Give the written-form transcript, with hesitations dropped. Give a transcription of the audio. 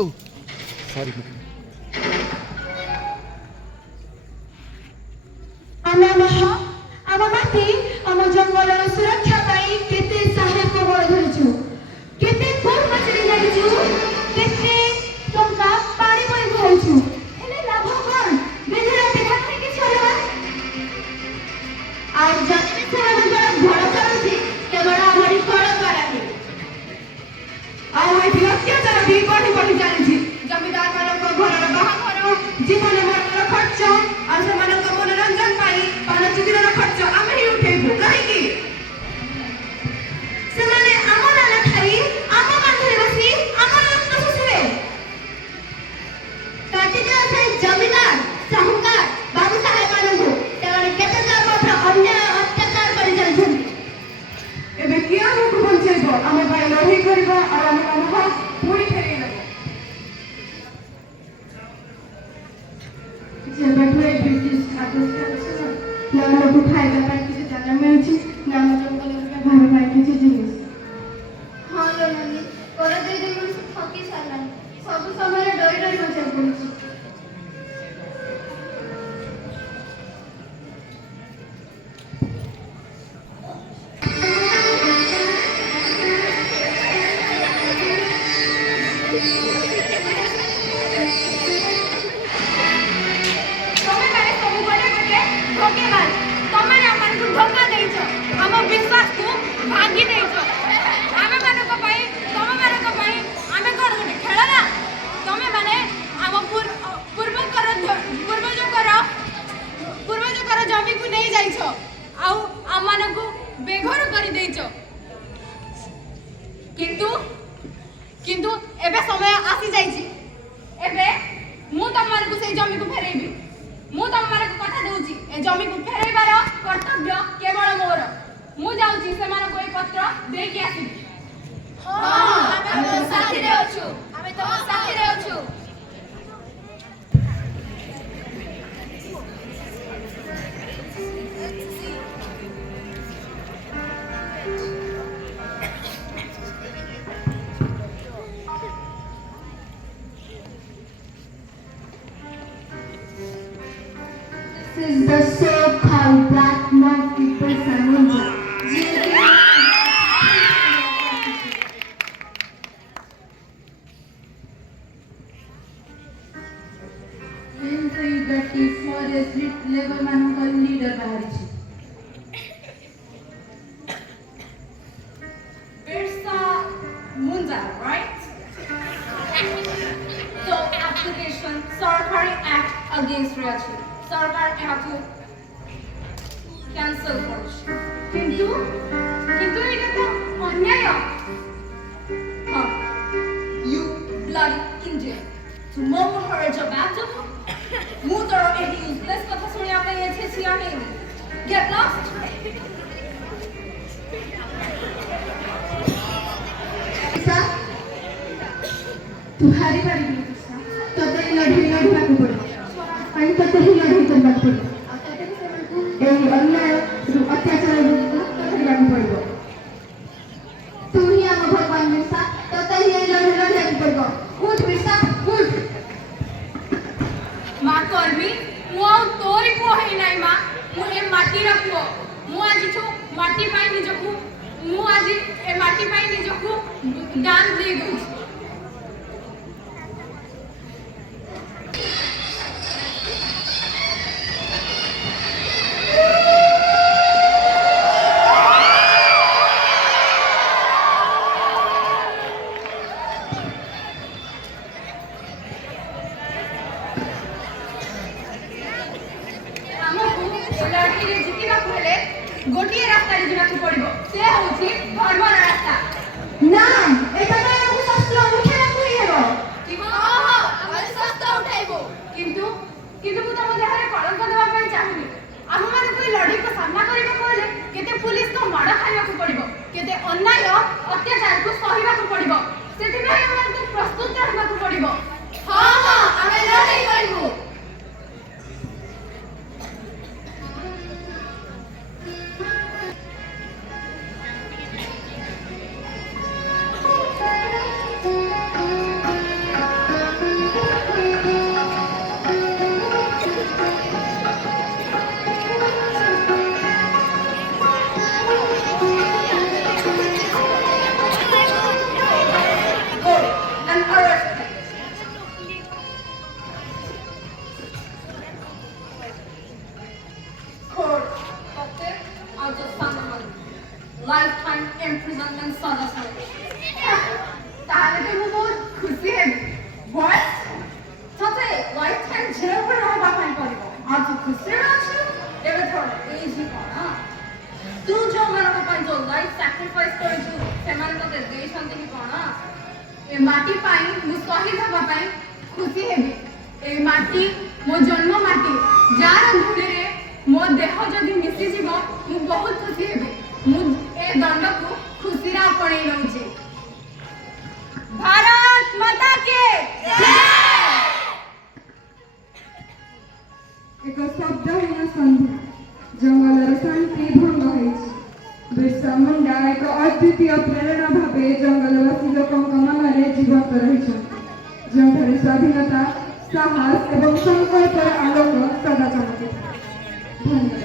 Sorry आम माटी आम जंगल सुरक्षा केते साहेब को बड़ धरिछु केते कोर मचरी लागिछु केते टंका पानी पर भइछु हेले लाभ कोन बेधरा देखा के छलवा आ जति से हम घर चलुछि केवल हमरी कोड़ कराही आ एठी अत्याचार भी बढ़ी चालिछि जमीदार मानक घरर बाहाघर जीवन मरण खर्च आ सेमानक मनोरंजन पाई पानचुकीर खर्च आमे ही उठेबु काहेकि सेमाने आम दाना खाई आम कांधरे बसी आम रत्न सुसिबे काटी दे से जमीदार साहुकार बाबू साहेब मानकु सेमाने केते जन्म अन्याय अत्याचार करि चलछन्ति एबे किया हमकु बंचेबो आमे भाई लड़ाई करबो आ आमे आम पूरी फेरै लेबो जे बैठे ब्रिटिश शासन नाम लोग खाଇବା ପାଇଁ କିଛି ଜାଗା ମିଳୁଛି ନାମ ଜଙ୍ଗଲରେ ଘର ପାଇଁ କିଛି ଜିନିଷ ହଁ ଲୋ ନାନୀ ପର ଦୁଇ ଦିନ ମଣିଷ ଠକି ସାରିଲାଣି ସବୁ ସମୟରେ ଡରି ବଞ୍ଚିବାକୁ ପଡୁଛି किंतु एबे समय आसी जाइछि एबे मु तममानकु से जमी को फेरेबी मु तममानकु कथा देउछि ए जमी को फेरेबार कर्तव्य केवल मोर मु जाउछि सेमानकु ए पत्र दे के आसीबी हां आमे तो साथी रे अछु आमे तो साथी रे अछु This is the so-called Black Monkey Person Ninja. Into the forest level manukal leader baharichi. Birsa Munda, right? So application Sarkari Act against Rachi. Sarkar have to cancel policy. किंतु এটা তো অন্যায় हाँ you bloody Indian to murmur her job after mudar and useless কথা শুনে আপনি এসে সিয়ানে get lost तू हारी पारी तो तेरी लड़ाई को पड़ो आणि तो ही लड़ाई करबा पड़ो ए अन्याय अत्याचार करबा पड़ो तू ही हम भगवान मिसा तो ही लड़ाई पड़ो उठ मिसा उठ मा करबी मु आ तोरी पो है नाही मा मु ए माटी रखो मु आज छु माटी पाई निजकु मु आज ए माटी पाई निजकु दान दे दउ गोटिए रास्ता रे जिबाकु पड़िबो से होछि धर्मर रास्ता ना एटा तो हमहु शास्त्र उठेला कुई हेबो कि हां हम शास्त्र उठाइबो किंतु मु तम देहरे कलंक देबा पई चाहूनी हम माने कोई लड़ाई को सामना करिबो कहले केते पुलिस को माड़ खाइबाकु पड़िबो केते अन्याय अत्याचार को सहिबाकु पड़िबो सेति भाई हमन को प्रस्तुत रहबाकु पड़िबो हां हां हमें लड़ाई करिबो ତାହେଲେ ତ ମୁଁ ବହୁତ ଖୁସି ହେବି। ବସ୍ ତତେ ଲାଇଫ୍ ଟାଇମ୍ ଜେଲରେ ରହିବା ପାଇଁ ପଡ଼ିବ। ଆଉ ତୁ ଖୁସିରେ ଅଛୁ? ଏବେ ଥର ଏଇଠି କ'ଣ ତୁ ଯୋଉମାନଙ୍କ ପାଇଁ ଯୋଉ ଲାଇଫ୍ ସାକ୍ରିଫାଇସ୍ କରିଛୁ ସେମାନେ ତତେ ଦେଇଛନ୍ତି କି କ'ଣ? ଏ ମାଟି ପାଇଁ ମୁଁ ଶହୀଦ ହେବା ପାଇଁ ଖୁସି ହେବି। ଏ ମାଟି ମୋ ଜନ୍ମ ମାଟି, ଯାହାର ଧୂଳିରେ ମୋ ଦେହ ଯଦି ମିଶିଯିବ ମୁଁ ବହୁତ ଖୁସି ହେବି। ମୁଁ ଏ ଦଣ୍ଡକୁ ଖୁସିରେ ଆପଣେଇ ନେଉଛି। ଭାରତ ମାତା କେ ଏକ ଶବ୍ଦହୀନ ସନ୍ଧ୍ୟା, ଜଙ୍ଗଲର ଶାନ୍ତି ଭଙ୍ଗ ହୋଇଛି। ବିର୍ସା ମୁଣ୍ଡା ଏକ ଅଦ୍ୱିତୀୟ ପ୍ରେରଣା ଭାବେ ଜଙ୍ଗଲବାସୀ ଲୋକଙ୍କ ମନରେ ଜୀବନ୍ତ ରହିଛନ୍ତି, ଯେଉଁଠାରେ ସ୍ୱାଧୀନତା, ସାହସ ଏବଂ ସଂକଳ୍ପର ଆଲୋକ ସଦା ଚମକିଥାଏ। ଧନ୍ୟବାଦ।